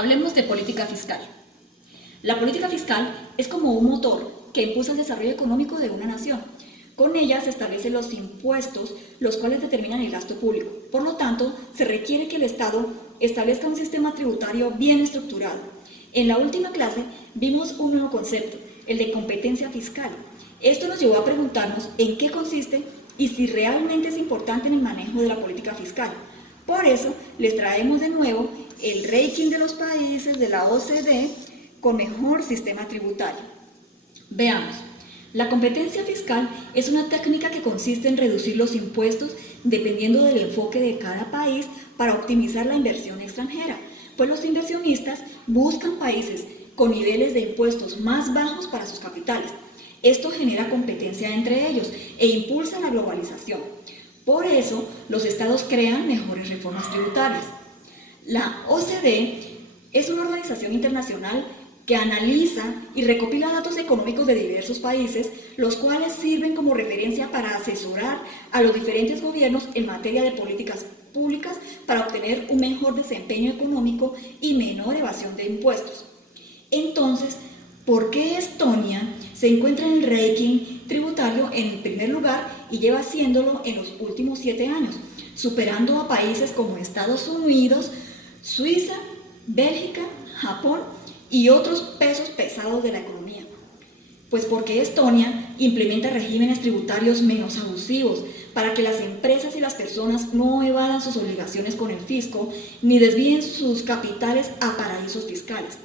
Hablemos de política fiscal. La política fiscal es como un motor que impulsa el desarrollo económico de una nación. Con ella se establecen los impuestos, los cuales determinan el gasto público. Por lo tanto, se requiere que el Estado establezca un sistema tributario bien estructurado. En la última clase vimos un nuevo concepto, el de competencia fiscal. Esto nos llevó a preguntarnos en qué consiste y si realmente es importante en el manejo de la política fiscal. Por eso, les traemos de nuevo el ranking de los países de la OCDE con mejor sistema tributario. Veamos, la competencia fiscal es una técnica que consiste en reducir los impuestos dependiendo del enfoque de cada país para optimizar la inversión extranjera, pues los inversionistas buscan países con niveles de impuestos más bajos para sus capitales. Esto genera competencia entre ellos e impulsa la globalización. Por eso, los estados crean mejores reformas tributarias. La OCDE es una organización internacional que analiza y recopila datos económicos de diversos países, los cuales sirven como referencia para asesorar a los diferentes gobiernos en materia de políticas públicas para obtener un mejor desempeño económico y menor evasión de impuestos. Entonces, ¿por qué Estonia se encuentra en el ranking tributario en el primer lugar y lleva haciéndolo en los últimos 7 años, superando a países como Estados Unidos, Suiza, Bélgica, Japón y otros pesos pesados de la economía? Pues porque Estonia implementa regímenes tributarios menos abusivos para que las empresas y las personas no evadan sus obligaciones con el fisco ni desvíen sus capitales a paraísos fiscales.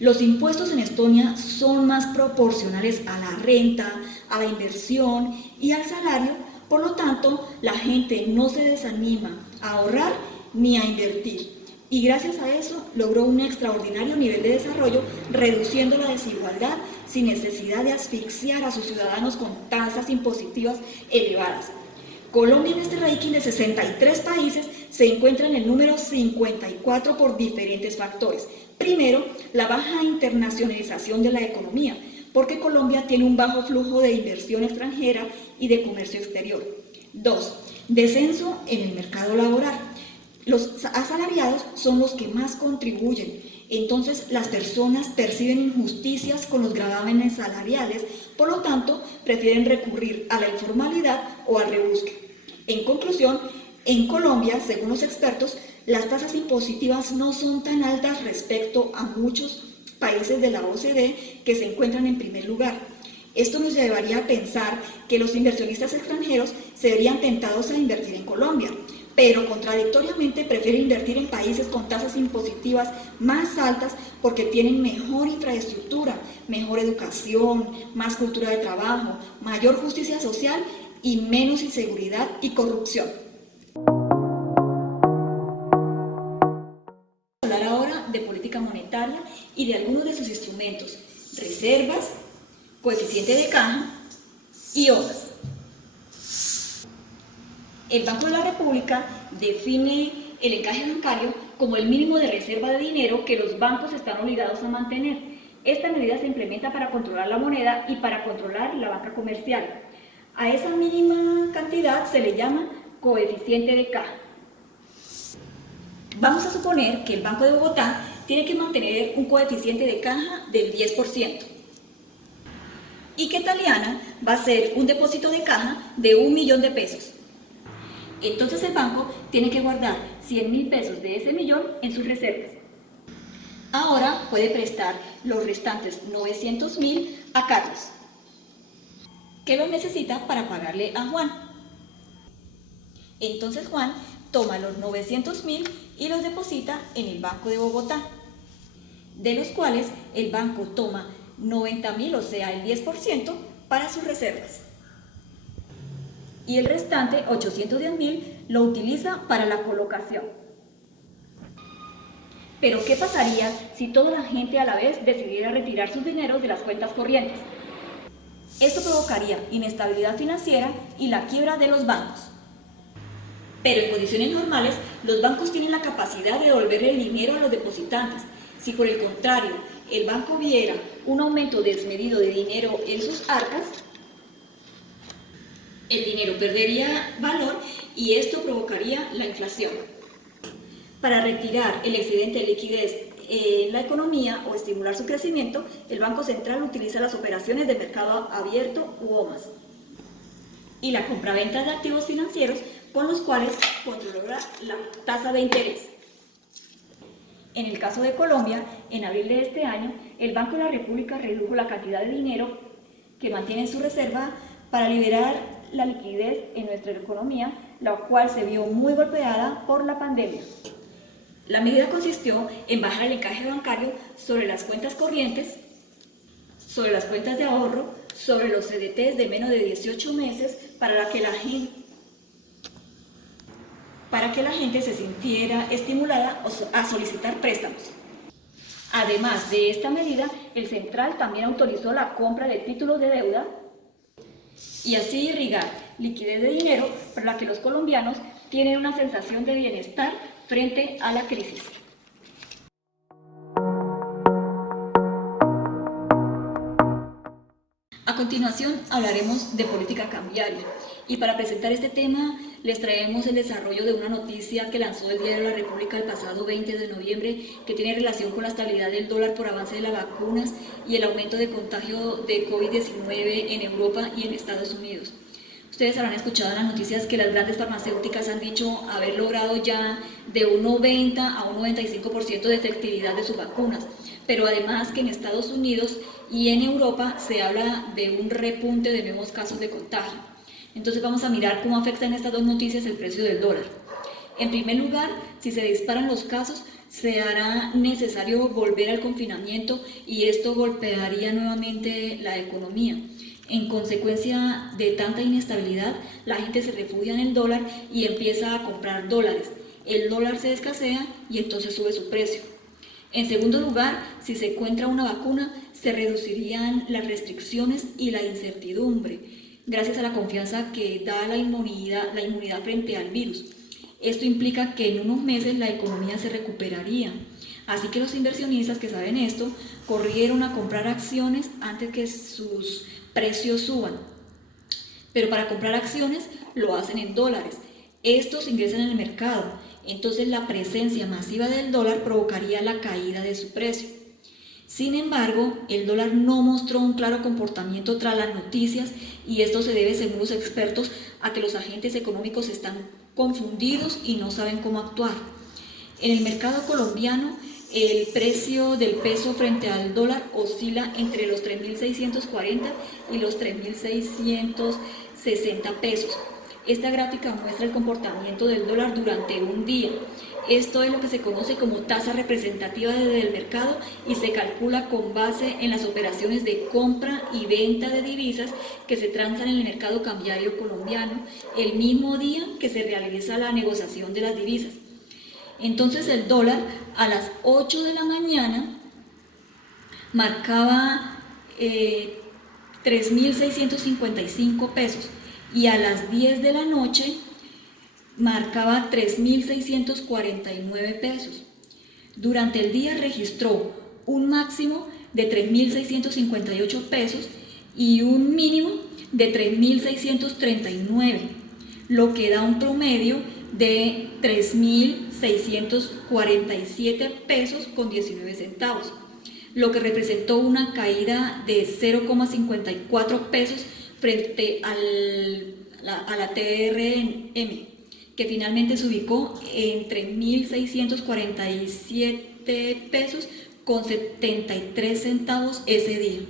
Los impuestos en Estonia son más proporcionales a la renta, a la inversión y al salario, por lo tanto, la gente no se desanima a ahorrar ni a invertir. Y gracias a eso logró un extraordinario nivel de desarrollo, reduciendo la desigualdad sin necesidad de asfixiar a sus ciudadanos con tasas impositivas elevadas. Colombia en este ranking de 63 países se encuentra en el número 54 por diferentes factores. Primero, la baja internacionalización de la economía, porque Colombia tiene un bajo flujo de inversión extranjera y de comercio exterior. 2. Descenso en el mercado laboral. Los asalariados son los que más contribuyen, entonces las personas perciben injusticias con los gravámenes salariales, por lo tanto prefieren recurrir a la informalidad o al rebusque. En conclusión, en Colombia, según los expertos, las tasas impositivas no son tan altas respecto a muchos países de la OCDE que se encuentran en primer lugar. Esto nos llevaría a pensar que los inversionistas extranjeros se verían tentados a invertir en Colombia, pero contradictoriamente prefieren invertir en países con tasas impositivas más altas porque tienen mejor infraestructura, mejor educación, más cultura de trabajo, mayor justicia social y menos inseguridad y corrupción. Vamos a hablar ahora de política monetaria y de algunos de sus instrumentos: reservas, coeficiente de caja y OAS. El Banco de la República define el encaje bancario como el mínimo de reserva de dinero que los bancos están obligados a mantener. Esta medida se implementa para controlar la moneda y para controlar la banca comercial. A esa mínima cantidad se le llama coeficiente de caja. Vamos a suponer que el Banco de Bogotá tiene que mantener un coeficiente de caja del 10% y que Taliana va a hacer un depósito de caja de 1 millón de pesos. Entonces el banco tiene que guardar 100.000 pesos de ese millón en sus reservas. Ahora puede prestar los restantes 900.000 a Carlos, que los necesita para pagarle a Juan. Entonces Juan toma los 900.000 y los deposita en el Banco de Bogotá, de los cuales el banco toma 90.000, o sea el 10%, para sus reservas. Y el restante, 810.000, lo utiliza para la colocación. Pero ¿qué pasaría si toda la gente a la vez decidiera retirar sus dineros de las cuentas corrientes? Esto provocaría inestabilidad financiera y la quiebra de los bancos. Pero en condiciones normales, los bancos tienen la capacidad de devolver el dinero a los depositantes. Si por el contrario, el banco viera un aumento desmedido de dinero en sus arcas, el dinero perdería valor y esto provocaría la inflación. Para retirar el excedente de liquidez en la economía o estimular su crecimiento, el Banco Central utiliza las operaciones de mercado abierto u OMAS y la compraventa de activos financieros con los cuales controla la tasa de interés. En el caso de Colombia, en abril de este año, el Banco de la República redujo la cantidad de dinero que mantiene en su reserva para liberar la liquidez en nuestra economía, la cual se vio muy golpeada por la pandemia. La medida consistió en bajar el encaje bancario sobre las cuentas corrientes, sobre las cuentas de ahorro, sobre los CDTs de menos de 18 meses para que la gente se sintiera estimulada a solicitar préstamos. Además de esta medida, el Central también autorizó la compra de títulos de deuda y así irrigar liquidez de dinero para la que los colombianos tienen una sensación de bienestar frente a la crisis. A continuación hablaremos de política cambiaria y para presentar este tema les traemos el desarrollo de una noticia que lanzó el Diario de la República el pasado 20 de noviembre que tiene relación con la estabilidad del dólar por avance de las vacunas y el aumento de contagio de COVID-19 en Europa y en Estados Unidos. Ustedes habrán escuchado en las noticias que las grandes farmacéuticas han dicho haber logrado ya de un 90 a un 95% de efectividad de sus vacunas, pero además que en Estados Unidos y en Europa se habla de un repunte de nuevos casos de contagio. Entonces vamos a mirar cómo afectan estas dos noticias el precio del dólar. En primer lugar, si se disparan los casos, se hará necesario volver al confinamiento y esto golpearía nuevamente la economía. En consecuencia de tanta inestabilidad, la gente se refugia en el dólar y empieza a comprar dólares. El dólar se escasea y entonces sube su precio. En segundo lugar, si se encuentra una vacuna, se reducirían las restricciones y la incertidumbre, gracias a la confianza que da la inmunidad frente al virus. Esto implica que en unos meses la economía se recuperaría. Así que los inversionistas que saben esto corrieron a comprar acciones antes que sus precios suban. Pero para comprar acciones lo hacen en dólares. Estos ingresan en el mercado. Entonces la presencia masiva del dólar provocaría la caída de su precio. Sin embargo, el dólar no mostró un claro comportamiento tras las noticias y esto se debe, según los expertos, a que los agentes económicos están confundidos y no saben cómo actuar. En el mercado colombiano, el precio del peso frente al dólar oscila entre los 3.640 y los 3.660 pesos. Esta gráfica muestra el comportamiento del dólar durante un día. Esto es lo que se conoce como tasa representativa del mercado y se calcula con base en las operaciones de compra y venta de divisas que se transan en el mercado cambiario colombiano el mismo día que se realiza la negociación de las divisas. Entonces el dólar a las 8 de la mañana marcaba 3.655 pesos y a las 10 de la noche marcaba 3.649 pesos. Durante el día registró un máximo de 3.658 pesos y un mínimo de 3.639, lo que da un promedio de 3.647 pesos con 19 centavos, lo que representó una caída de 0,54 pesos frente a la TRM, que finalmente se ubicó en 3.647 pesos con 73 centavos ese día.